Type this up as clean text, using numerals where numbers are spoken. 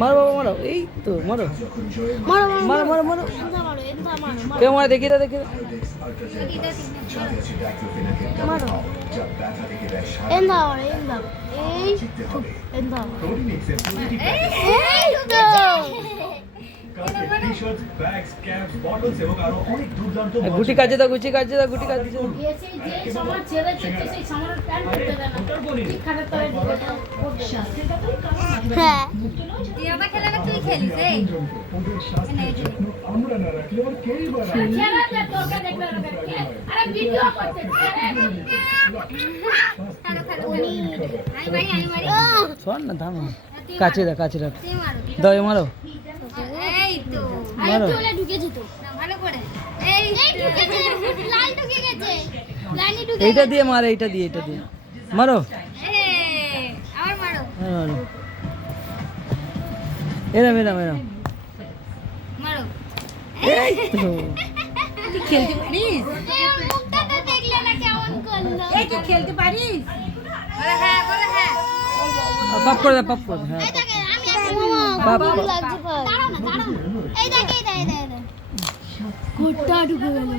মারো বাবা মারো, এই তো মারো মারো মারো মারো মারো। এন্দা মারো এন্দা মারো কেউ মারে দেখি দাও দেখি দাও। মারো এন্দা মারো এন্দা এই এন্দা এই তো গুটি কাজে দাও গুটি কাজে দাও গুটি কাজে দাও। এসে যে সময় ছেড়ে দিচ্ছে সেই সময়ের প্যান্ট করতে দেয় না ঠিক খাটের তলায় ঢুকে যায় হ্যাঁ তুই আবার খেলাটা তুই খেলিস এই আমরা না রাখলে আর কেই বা ছেড়ে দে তোকে দেখলে আরে ভিডিও করতে খেলো খেলো আমি মারি শোন না থামো, কাছে দাও কাছে রাখ তুই মারো দাও এ মারো এই তো মারো। চলে ঢুকেছে তো না, ভালো করে এই এই ঢুকেছে লাল ঢুকে গেছে লালি ঢুকে এইটা দিয়ে মারো, এইটা দিয়ে এটা দিয়ে মারো। এই আবার মারো মারো এরম এরম এরম। মারো এই তো তুই খেলতে পারিস এই ওর মুখটা তো দেখলে না কেমন করলো এই তুই খেলতে পারিস বলে হ্যাঁ পাপ করে দাও পাপ করে দাও, হ্যাঁ এই দেখে আমি একটা বাপ, বাবা বাপ। লাগছে দাঁড়াও না এই দেখ এই দেখ এই দেখ গোটা ঢুকে গেল